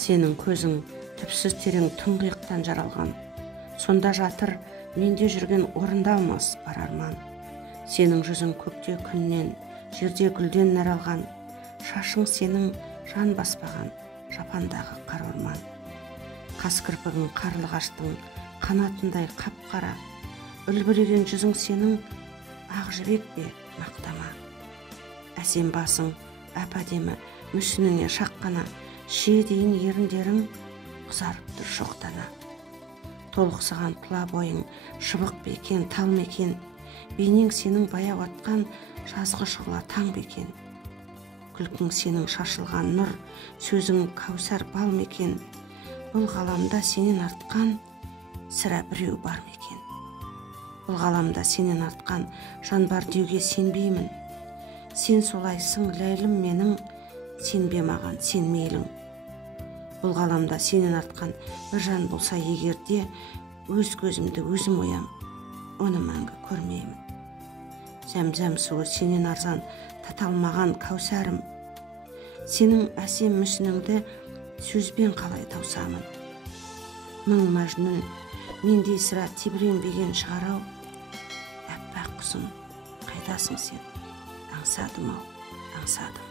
Сенің көзің түпсіз терең тұңғиықтан жаралған, сонда жатыр менде жүрген орындалмас бар арман. Сенің жүзің көкте күннен, жерде гүлден нәр алған, шашың сенің жан баспаған жапандағы қар орман. Қас кірпігің қарлығаштың қанатындай қап-қара, үлбіреген жүзің сенің ақ жібек пе мақтама. Әсем басың әп-әдемі мүсініңе шаққана, шие дейін еріндерің ұзарып тұр шоқтана. Толықсыған тұла бойың шыбық бекен, тал мекен, бейнең сенің баяу атқан жазғы шұғыла таң бекен. Күлкің сенің шашылған нұр, сөзің кәусар бал мекен. Бұл ғаламда сенен артқан сірә біреу бар мекен. Бұл ғаламда сенен артқан жан бар деуге сенбеймін. Сен солайсың ләйлім менің, сенбе маған сен мейлің. Бұл ғаламда сенен артқан бір жан болса егерде, өз көзімді өзім оям, оны мәңгі көрмеймін. Зәм-зәм суы сенен арзан таталмаған кәусарым. Сенің әсем мүсініңді сөзбен қалай таусамын. Мың мәжнүн мендей сірә тебіренбеген шығарау. Әппақ құсым қайдасың сен? Аңсадым ау, аңсадым.